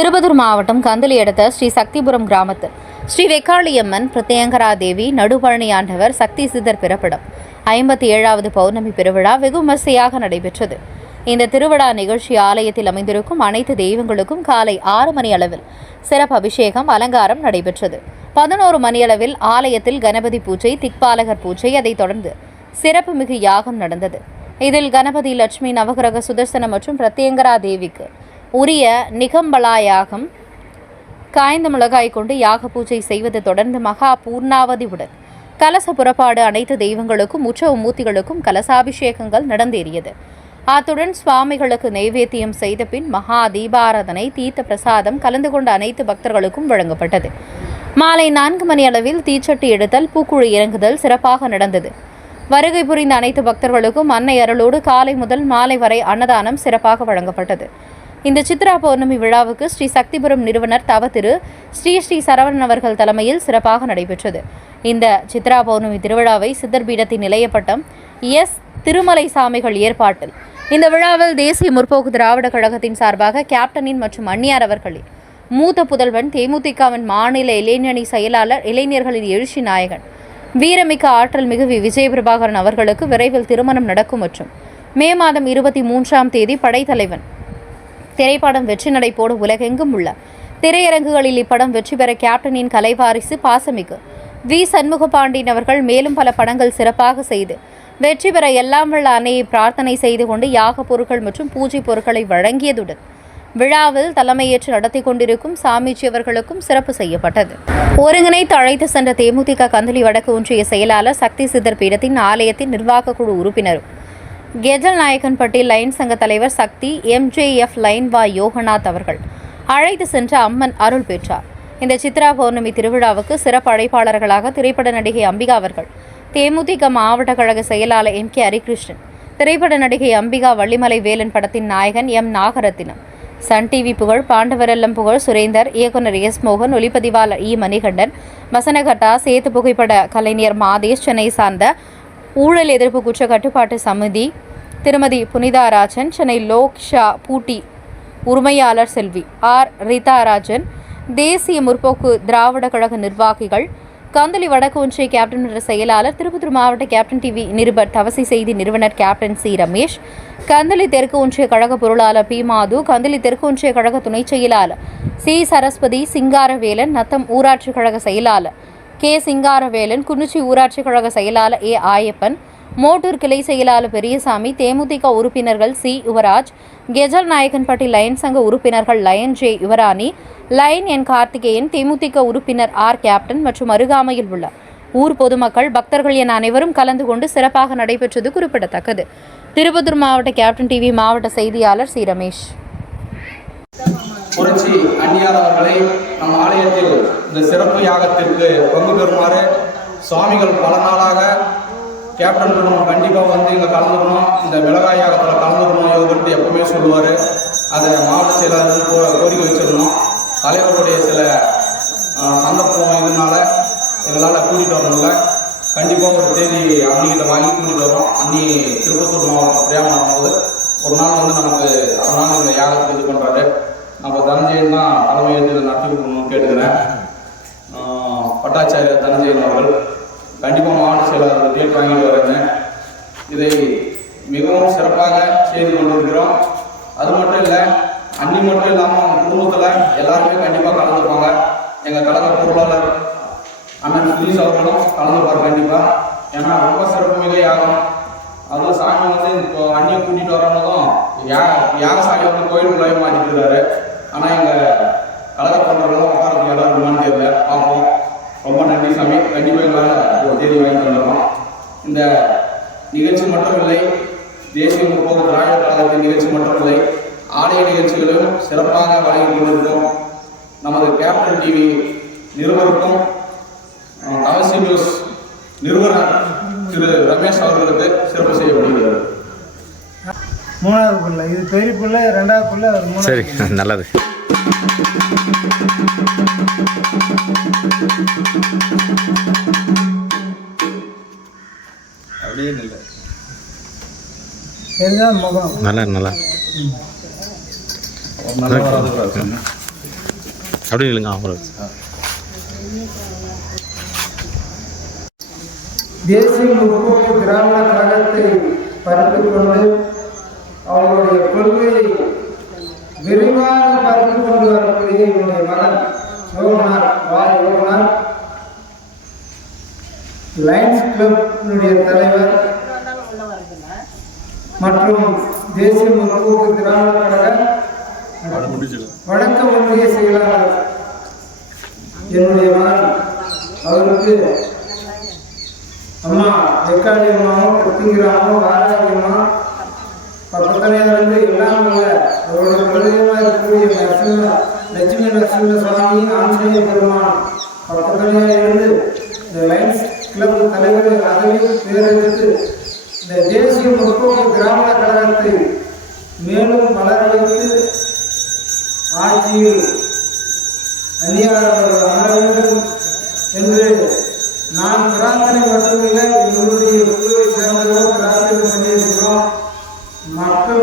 திருப்பத்தூர் மாவட்டம் கந்தளி அடுத்த ஸ்ரீ சக்திபுரம் கிராமத்து ஸ்ரீ வெக்காளியம்மன் பிரத்யங்கரா தேவி நடுபழனி ஆண்டவர் சக்தி சித்தர் பிறப்பிடம் 57வது பௌர்ணமி பெருவிழா வெகு விமர்சையாக நடைபெற்றது. இந்த திருவிழா நிகழ்ச்சி ஆலயத்தில் அமைந்திருக்கும் அனைத்து தெய்வங்களுக்கும் காலை 6 மணி அளவில் சிறப்பு அபிஷேகம் அலங்காரம் நடைபெற்றது. 11 மணி அளவில் ஆலயத்தில் கணபதி பூஜை, திக்பாலகர் பூஜை, அதைத் தொடர்ந்து சிறப்பு மிகு யாகம் நடந்தது. இதில் கணபதி, லட்சுமி, நவகிரக, சுதர்சனம் மற்றும் பிரத்யங்கரா தேவிக்கு உரிய நிகம்பலா யாகம், காய்ந்த மிளகாய் கொண்டு யாக பூஜை செய்வது தொடர்ந்து மகா பூர்ணாவதியுடன் கலச புறப்பாடு, அனைத்து தெய்வங்களுக்கும் உற்சவ மூர்த்திகளுக்கும் கலசாபிஷேகங்கள் நடந்தேறியது. அத்துடன் சுவாமிகளுக்கு நைவேத்தியம் செய்த பின் மகா தீபாராதனை, தீர்த்த பிரசாதம் கலந்து கொண்ட அனைத்து பக்தர்களுக்கும் வழங்கப்பட்டது. மாலை 4 மணி அளவில் தீச்சட்டி எடுத்தல், பூக்குழி இறங்குதல் சிறப்பாக நடந்தது. வருகை புரிந்த அனைத்து பக்தர்களுக்கும் அன்னை அருளோடு காலை முதல் மாலை வரை அன்னதானம் சிறப்பாக வழங்கப்பட்டது. இந்த சித்ரா பௌர்ணமி விழாவுக்கு ஸ்ரீ சக்திபுரம் நிறுவனர் தவ திரு ஸ்ரீ சரவணன் அவர்கள் தலைமையில் சிறப்பாக நடைபெற்றது. இந்த சித்ரா பௌர்ணமி திருவிழாவை சித்தர் பீடத்தின் நிலையப்பட்டம் எஸ் திருமலை சாமிகள் ஏற்பாட்டில் இந்த விழாவில் தேசிய முற்போக்கு திராவிட கழகத்தின் சார்பாக கேப்டனின் மற்றும் அந்நியார் அவர்களின் மூத்த புதல்வன், தேமுதிகவின் மாநில இளைஞரணி செயலாளர், இளைஞர்களின் எழுச்சி நாயகன், வீரமிக்க ஆற்றல் மிகு விஜயபிரபாகரன் அவர்களுக்கு விரைவில் திருமணம் நடக்கும் மற்றும் மே மாதம் 23ஆம் தேதி படைத்தலைவன் திரைப்படம் வெற்றி நடை போட உலகெங்கும் உள்ள திரையரங்குகளில் இப்படம் வெற்றி பெற கேப்டனின் கலைவாரிசு பாசமிகு வி சண்முகபாண்டியன் அவர்கள் மேலும் பல படங்கள் சிறப்பாக செய்து வெற்றி பெற எல்லாம் வல்ல அன்னையை பிரார்த்தனை செய்து கொண்டு யாக பொருட்கள் மற்றும் பூஜை பொருட்களை வழங்கியதுடன் விழாவில் தலைமையேற்று நடத்தி கொண்டிருக்கும் சாமிஜி அவர்களுக்கும் சிறப்பு செய்யப்பட்டது. ஒருங்கிணைத்து அழைத்து சென்ற தேமுதிக கந்தளி வடக்கு ஒன்றிய செயலாளர் சக்தி சித்தர் பீடத்தின் ஆலயத்தின் நிர்வாக குழு உறுப்பினரும் கெஜல் நாயக்கன்பட்டி லைன் சங்க தலைவர் சக்தி MJF லைன் வா யோகநாத் அவர்கள் அழைத்து சென்ற அம்மன் அருள் பெற்றார். இந்த சித்ரா பௌர்ணமி திருவிழாவுக்கு சிறப்பு அழைப்பாளர்களாக திரைப்பட நடிகை அம்பிகா அவர்கள், தேமுதிக மாவட்ட கழக செயலாளர் MK ஹரிகிருஷ்ணன், திரைப்பட நடிகை அம்பிகா, வள்ளிமலை வேலன் படத்தின் நாயகன் M நாகரத்தினம், சன் டிவி புகழ், பாண்டவரெல்லம் புகழ் சுரேந்தர், இயக்குனர் S மோகன், ஒளிப்பதிவாளர் E மணிகண்டன், வசனகட்டா, சேத்து புகைப்பட கலைஞர் மாதேஷ், சென்னை சார்ந்த ஊழல் எதிர்ப்பு குற்ற கட்டுப்பாட்டு சமிதி திருமதி புனிதாராஜன், சென்னை லோக்ஷா பூட்டி உரிமையாளர் செல்வி R ரீதாராஜன், தேசிய முற்போக்கு திராவிட கழக நிர்வாகிகள், கந்தளி வடக்கு ஒன்றிய கேப்டன் என்ற செயலாளர், திருப்பத்தூர் மாவட்ட கேப்டன் டிவி நிருபர், தவசி செய்தி நிறுவனர் கேப்டன் C ரமேஷ், கந்தளி தெற்கு ஒன்றிய கழக பொருளாளர் P மாது, கந்தளி தெற்கு ஒன்றிய கழக துணை செயலாளர் C சரஸ்வதி, சிங்காரவேலன், நத்தம் ஊராட்சி கழக செயலாளர் K சிங்காரவேலன், குன்னிச்சி ஊராட்சி கழக செயலாளர் A ஆயப்பன், மோட்டூர் கிளை செயலாளர் பெரியசாமி, தேமுதிக உறுப்பினர்கள் C யுவராஜ், கெஜல் நாயக்கன்பட்டி லைன் சங்க உறுப்பினர்கள் லயன் J யுவராணி, லைன் N கார்த்திகேயன், தேமுதிக உறுப்பினர் R கேப்டன் மற்றும் அருகாமையில் உள்ள ஊர் பொதுமக்கள், பக்தர்கள் என அனைவரும் கலந்து கொண்டு சிறப்பாக நடைபெற்றது குறிப்பிடத்தக்கது. திருப்பத்தூர் மாவட்ட கேப்டன் டிவி மாவட்ட செய்தியாளர் C ரமேஷ். புரட்சி அந்நியார் அவர்களை நம் ஆலயத்தில் இந்த சிறப்பு யாகத்திற்கு பங்கு பெறுமாறு சுவாமிகள் பல நாளாக கேப்டன் குடும்பம் கண்டிப்பாக வந்து இங்கே கலந்துக்கணும், இந்த மிளகாய் யாகத்தில் கலந்துக்கணும் யோகன்ட்டு எப்பவுமே சொல்லுவார். அதை மாவட்ட செயலாளர்கள் கோரிக்கை வச்சிருந்தோம். தலைவருடைய சில சந்தர்ப்பம் இதனால எங்களால் கூட்டிகிட்டு வரணும்ல, கண்டிப்பாக ஒரு தேதி அன்னிகிட்ட வாங்கி கூட்டிகிட்டு வரோம். அன்னி திருப்பத்தூர் மாவட்டம் பிரயாணம் ஆகும்போது ஒரு நாள் வந்து நமக்கு அதனால் இந்த யாகத்தை இது பண்ணுறாரு. நம்ம தனஞ்சயன் தான் தலைமை எழுதி நடத்தி கொடுக்கணும்னு கேட்டுக்கிறேன். பட்டாச்சாரியர் தனஞ்சயன் அவர்கள் கண்டிப்பாக மாவட்ட செயலாளர்கள் டேட் வாங்கிட்டு வரேங்க. இதை மிகவும் சிறப்பாக செய்து கொண்டிருக்கிறோம். அது மட்டும் இல்லை, அன்னி மட்டும் இல்லாமல் அவங்க குடும்பத்தில் எல்லாருமே கண்டிப்பாக கலந்துப்பாங்க. எங்கள் கழக பொருளாளர் அண்ணன் புலிஸ் அவர்களும் கலந்துப்பார் கண்டிப்பாக. ஏன்னா ரொம்ப சிறப்புமிக யாகம். அதுவும் சாமி வந்து இப்போ அண்ணியை கூட்டிகிட்டு வரணும்னதும் யாகசாமி வந்து கோயிலுக்குள்ளாவே மாற்றிட்டு இருக்காரு. ஆனால் எங்கள் கழக தொண்டர்களும் உட்காரத்துக்கு இடம் இருக்குமான்னு தெரியல, பார்ப்போம். ரொம்ப நன்றி சாமி. கண்டிப்பாக எங்களால் ஒரு தேதி வாங்கி தந்துடுறோம். இந்த நிகழ்ச்சி மட்டும் இல்லை, தேசிய முற்போக்கு திராவிட கழகத்தின் நிகழ்ச்சி மட்டும் இல்லை, ஆலய நிகழ்ச்சிகளும் சிறப்பாக வழங்கி கொண்டிருக்கும் நமது கேப்டன் டிவி நிருபருக்கும் தவசி நியூஸ் நிறுவனர் திரு ரமேஷ் அவர்களுக்கு சிறப்பு செய்யப்படுகிறது. 3வது பிள்ளை, இது பெரிய பிள்ளை, 2வது பிள்ளை. சரி, நல்லது. அப்படியே இல்லை, இதுதான் முகம். நல்லா நல்லா அப்படி இல்லைங்க அப்புறம் தேசிய முற்போக்கு திராவிட கழகத்தை பரப்பிக் கொண்டு அவருடைய கொள்கையை விரைவாக பரப்பிக் கொண்டு வரக்கூடிய என்னுடைய மகன் யோகனார் லயன்ஸ் கிளப்பினுடைய தலைவர் மற்றும் தேசிய முற்போக்கு திராவிட கழக வடக்கு ஒன்றிய செயலாளர் என்னுடைய மகன் அவருக்கு அம்மா வெக்காளி அம்மாவும் கிருத்திங்கிராமும் வாராகியம்மா பக்கத்திலிருந்து எல்லாம் அவரோட குலதெய்வமாக இருக்கக்கூடிய லட்சுமி நரசிம்ம சுவாமி ஆஞ்சநேய பெருமான் பக்கத்திலே இருந்து இந்த லயன்ஸ் கிளப் தலைவர் அதையும் தேர்ந்தெடுத்து இந்த தேசிய முற்போக்கு திராவிட கழகத்தை மேலும் வளர வைத்து ஆட்சியில் அந்நியாரர்கள் அமர வேண்டும் என்று நான் பிரார்த்தனை மட்டுமில்லை எங்களுடைய குழுவை சேர்ந்தவர்கள் பிரார்த்தனை பண்ணியிருக்கிறோம். மக்கள்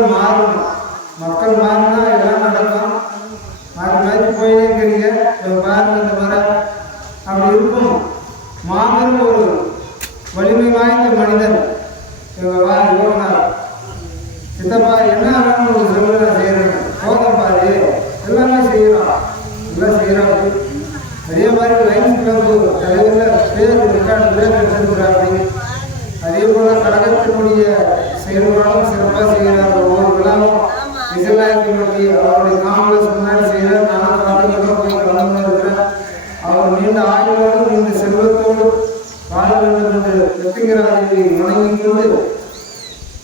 மாறினா எல்லாம் நடக்கும். மாறி போயிட்டே இருக்கிறீங்க பாருங்க இந்த மாதிரி அப்படி இருக்கும். மாபெரும் ஒரு வலிமை வாய்ந்த மனிதன் யோகனார். சித்தப்பா என்ன வேணும் ஒரு சொல்ல செய்யறேன் போதும் பாரு எல்லாமே செய்யறோம் எல்லாம் செய்யறாங்க. அதே மாதிரி லைன்ஸ் கிளப் தலைவரில் பேர் எடுத்திருக்கிறாங்க. அதே போல கழகத்தினுடைய செயல்பாடும் சிறப்பாக செய்கிறார். ஒவ்வொரு விழாவும் இசைலாயத்தினுடைய அவருடைய காங்கிரஸ் முன்னாடி செய்கிறார். நானும் காலங்களில் போய் கலந்து இருக்கிறேன். அவர் நீண்ட ஆய்வோடு நீண்ட செல்வத்தோடு வாழ வேண்டும் என்று வெற்றிங்கிறாரை வணங்கிக் கொண்டு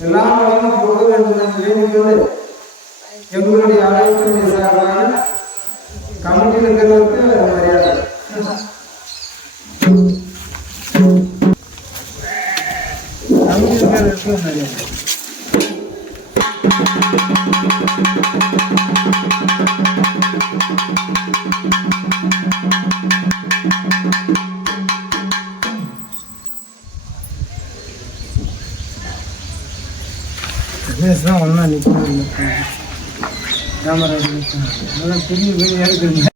எல்லா வகையும் போக வேண்டும் என்று வேண்டிக் கொண்டு எங்களுடைய ஆலயத்தினுடைய சார்பாக கமிட்டியில் இருக்கிறவருக்கு மரியாதை. கமிட்டியில் இருக்கிறவருக்கு மரியாதை. தான் ஒன்றா நிற்கணும் கேமரா நல்லா பெரிய வீடு எடுக்கிறீங்க.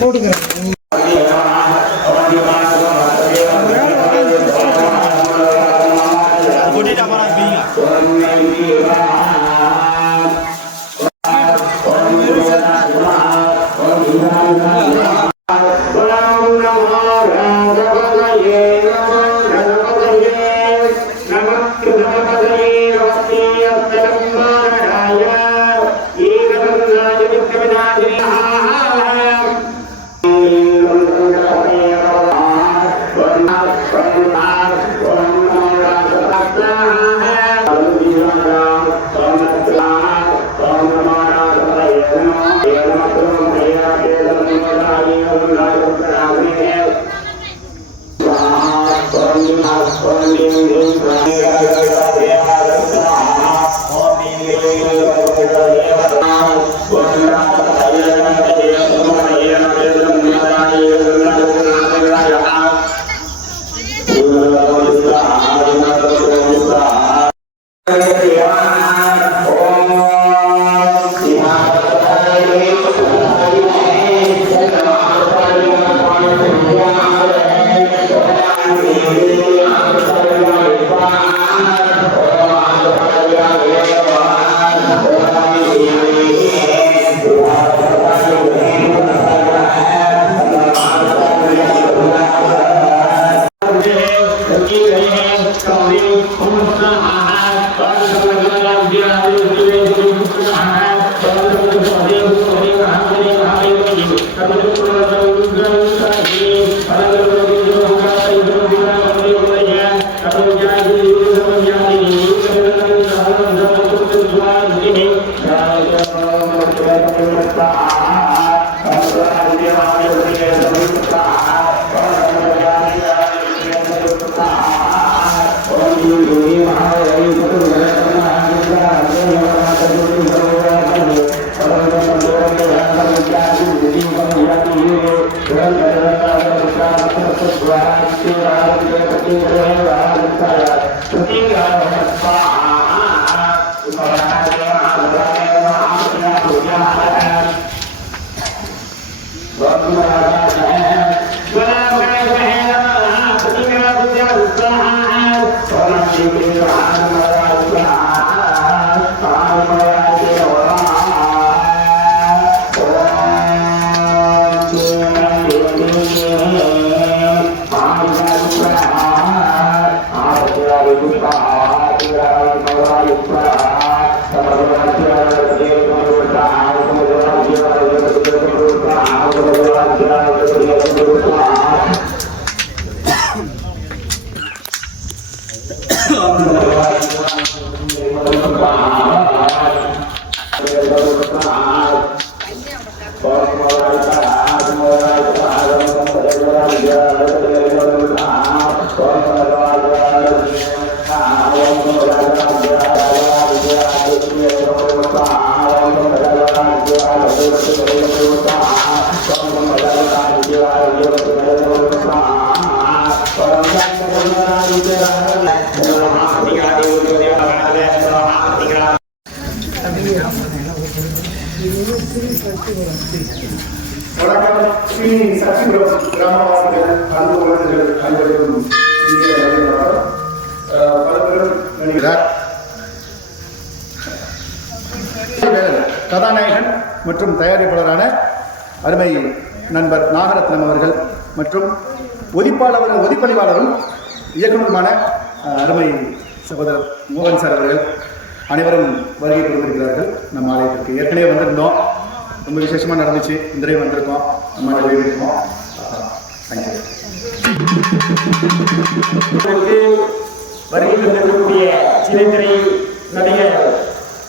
போட்டுக்கிறேன். வணக்கம். ஸ்ரீ சக்திபுரம் கிராமவாசிகள் அன்பு உறவினர்கள் அனைவருக்கும் இந்திய பலபெரும் நடிகர் கதாநாயகன் மற்றும் தயாரிப்பாளரான அருமை நண்பர் நாகரத்னம் அவர்கள் மற்றும் ஒதிப்பதிவாளரும் இயக்குநருமான அருமை சகோதரர் மோகன் சார் அவர்கள் அனைவரும் வருகை கொடுத்திருக்கிறார்கள். நம்ம ஆலயத்திற்கு ஏற்கனவே வந்திருந்தோம், ரொம்ப விசேஷமாக நடந்துச்சு. இந்த தடவை வந்திருக்கோம், நம்ம நிறைவேறிருக்கோம். தேங்க்யூ. வருகை தந்திருக்கக்கூடிய சின்னத்திரை நடிகர்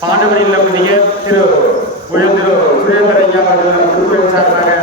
பாண்டவரின் நடிகர் திரு சுரேந்திர ஐயா அவர்கள் குழுவின் சார்பாக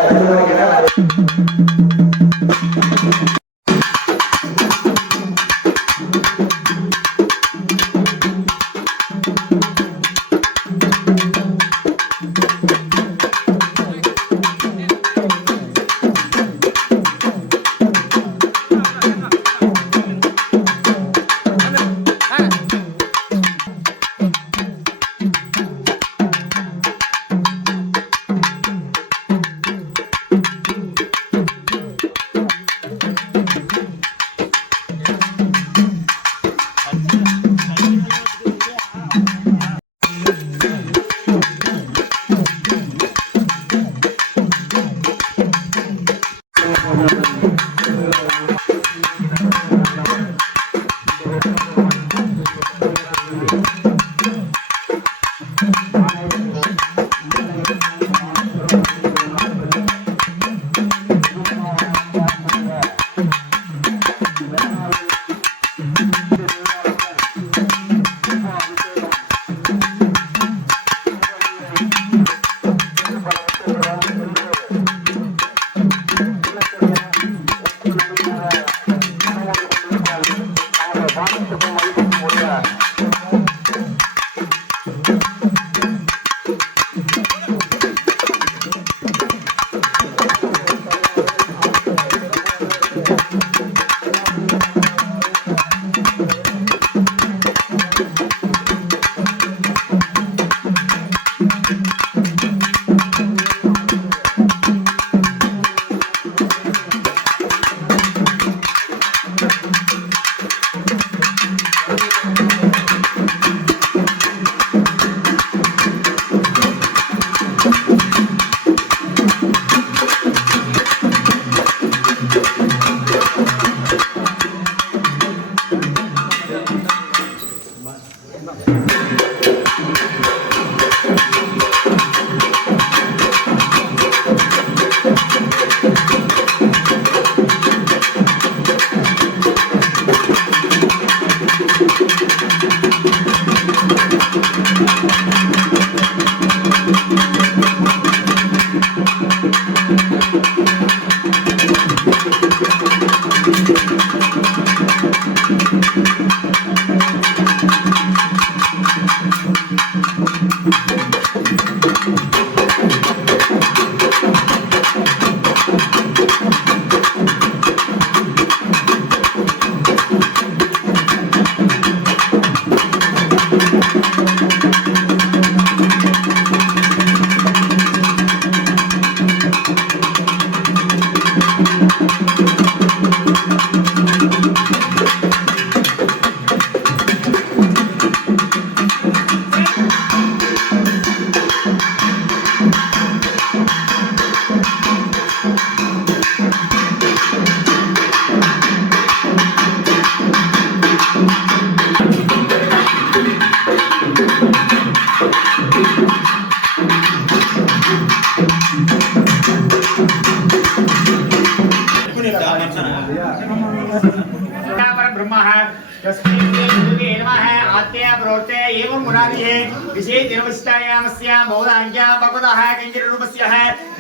तस्मै श्री नमः आत्या प्रोक्ते एवं मुरारिः विशेष दिनवस्तायामस्य मौदाङ्ग्या भगवतः किञ्चिरूपस्य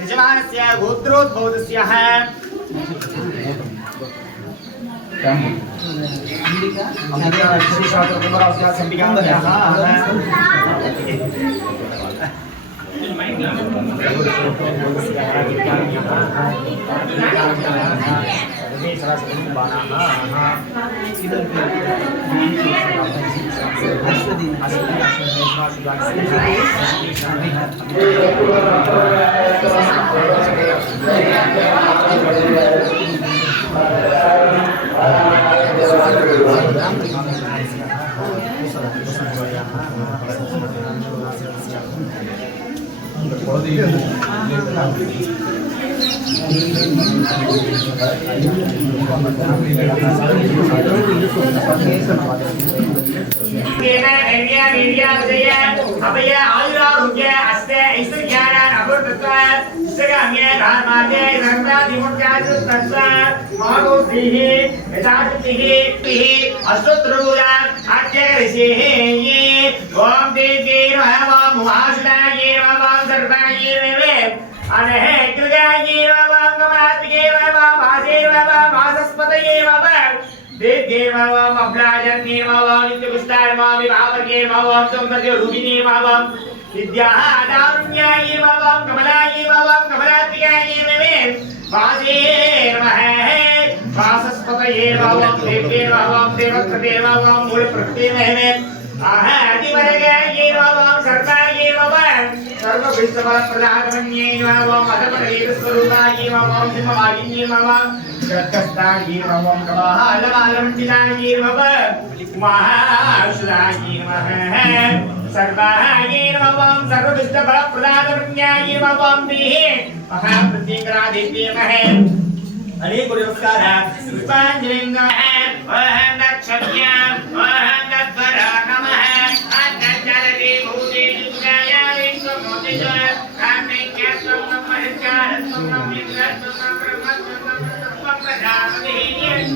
यजमानस्य गोत्रोद्भवस्य अंबिका विशेषात् कुमारस्य संबिकायाः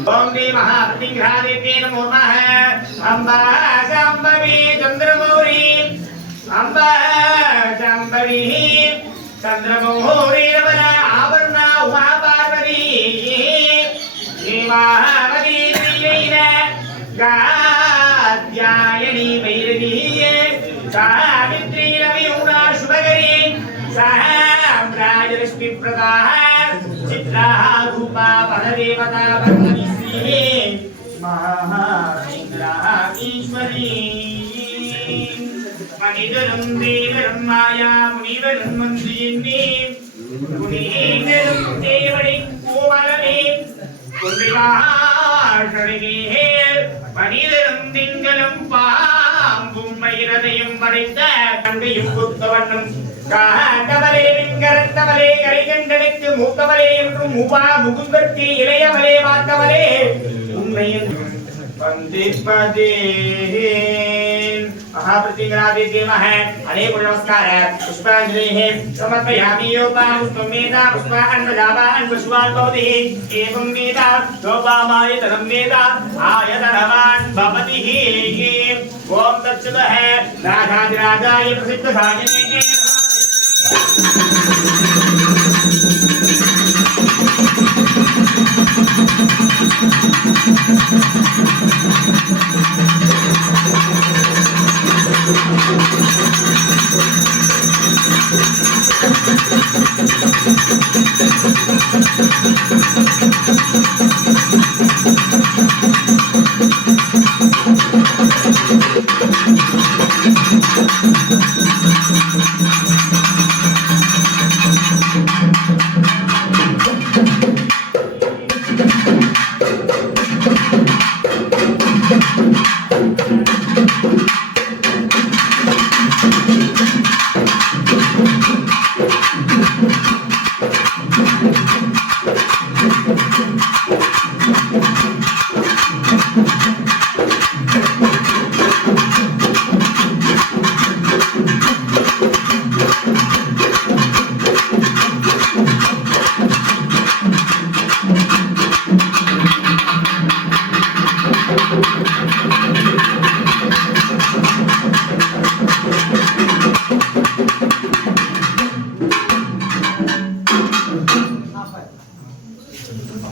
ओम देवी महाप्रतिग्रहादेवी नमो नमः। अम्बा जाम्बवी चंद्रमौरी अम्बा जाम्बवी चंद्रमौरी बला आवरणा उमा पार्वती देवावती लीला गाद्यायनी भैरवी सावित्री रविउणा शुभकरी साम्राज्यलक्ष्मी प्रदा चित्रा रूपा परदेवता भगवती महाइंद्रा ईश्वरी मनिधरं देवरं माया मुनिवरं मन्त्रियन्ति मुनिधरं देवरि कोवलने कुंडिवाषणिगे मनिधरं तिंगलं पाம்பும் மயிரதையும் மறைத்த கண்டையும் குத்தவண்ணம் காண்டவலே விங்கரத்தவலே கரிகண்டனுக்கு மூத்தவலே என்றும் மூவா முகுந்தற்கு இளையவலே மாத்தவலே உண்மையின் वंदिपदे महाप्रतिग्रादिते मह अनेक नमस्कार पुष्पांजलि समर्पयामि योपामुष्टमेता पुष्पान्वदावान् पुष्पान् भवति एवं वेदा योपामायतनं वेदा आयतनवान् भवति ओम तत्सदः राजाधिराजाय प्रसिद्धसायिने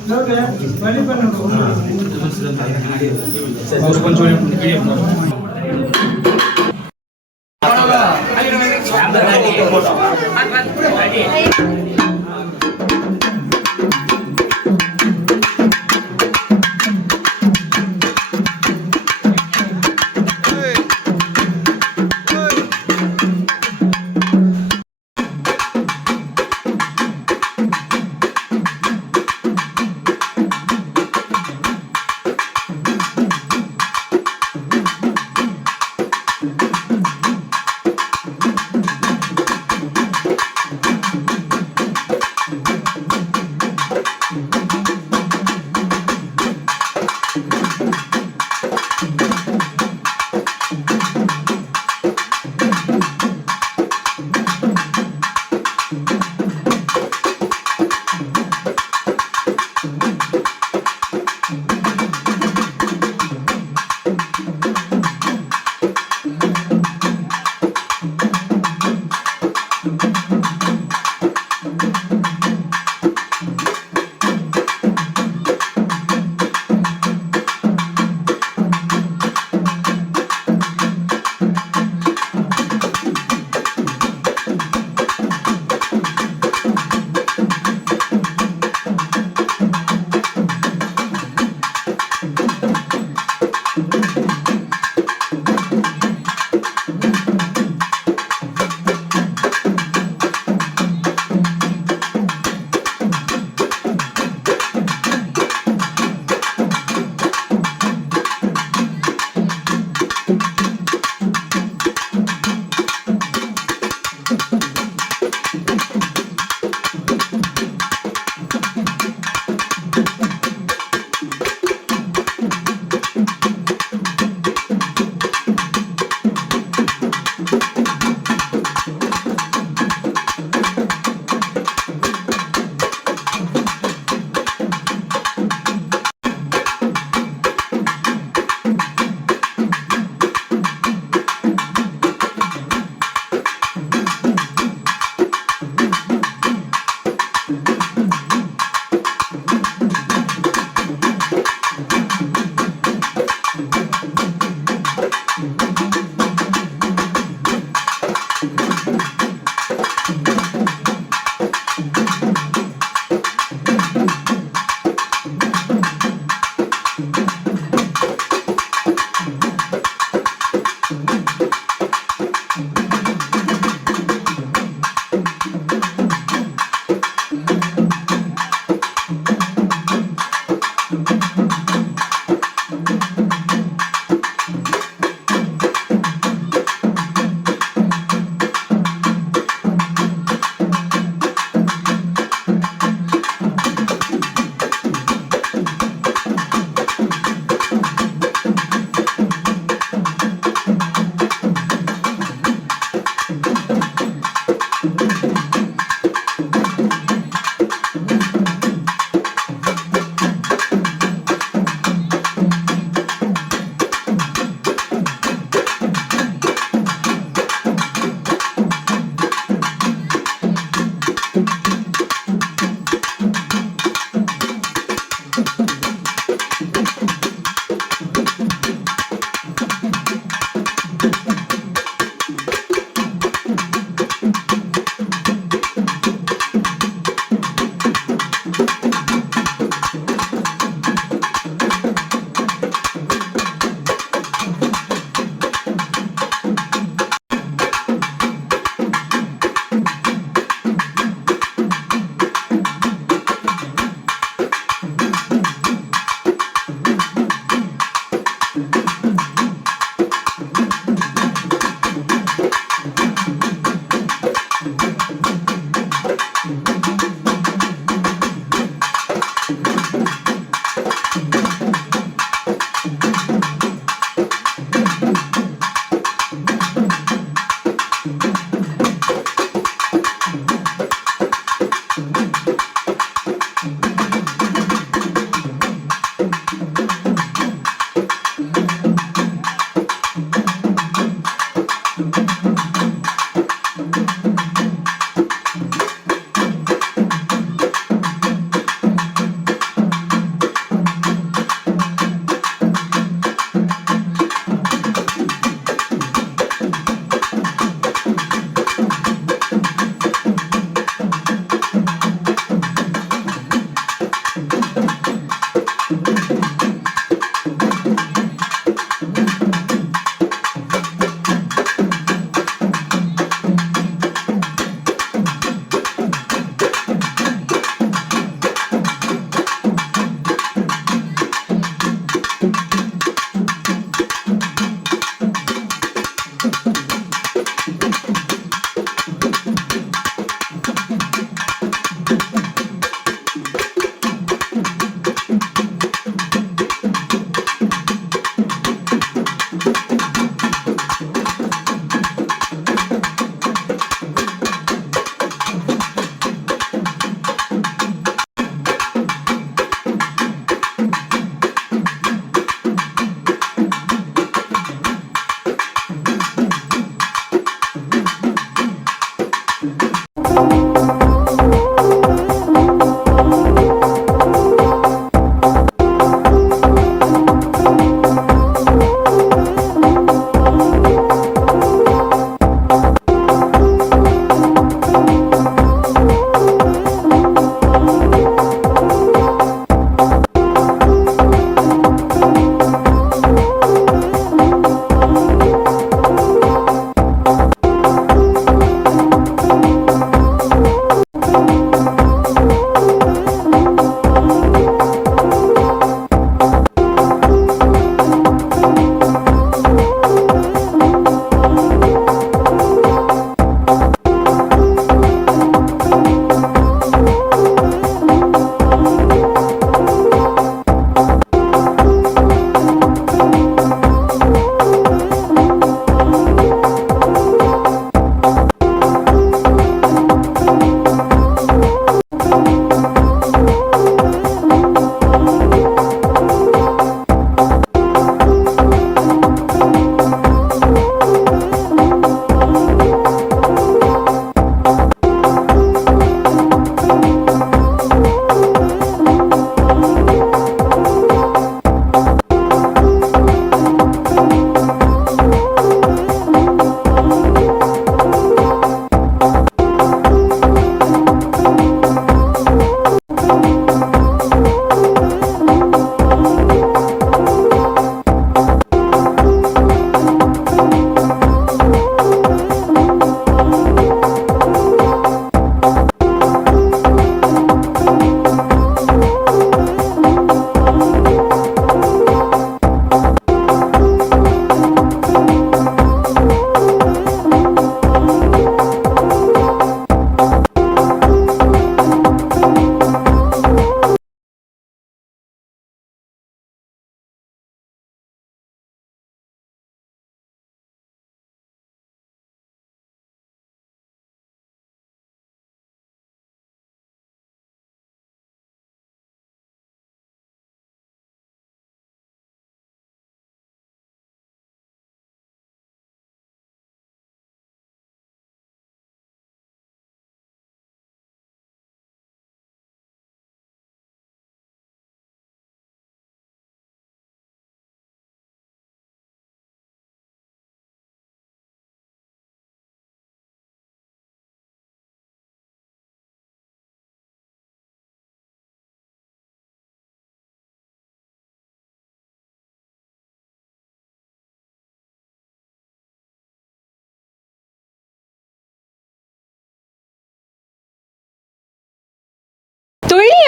வழி பண்ணணும்.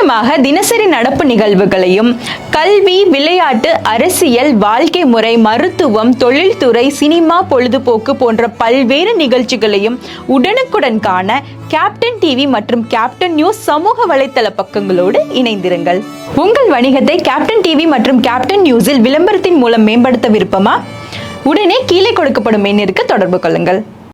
முக்கியமாக தினசரி நடப்பு நிகழ்வுகளையும் கல்வி, விளையாட்டு, அரசியல், வாழ்க்கை முறை, மருத்துவம், தொழில்துறை, சினிமா, பொழுதுபோக்கு போன்ற பல்வேறு நிகழ்ச்சிகளையும் உடனுக்குடன் காண கேப்டன் டிவி மற்றும் கேப்டன் நியூஸ் சமூக வலைத்தள பக்கங்களோடு இணைந்திருங்கள். உங்கள் வணிகத்தை கேப்டன் டிவி மற்றும் கேப்டன் நியூஸில் விளம்பரத்தின் மூலம் மேம்படுத்த விருப்பமா? உடனே கீழே கொடுக்கப்படும் எண்ணிற்கு தொடர்பு கொள்ளுங்கள்.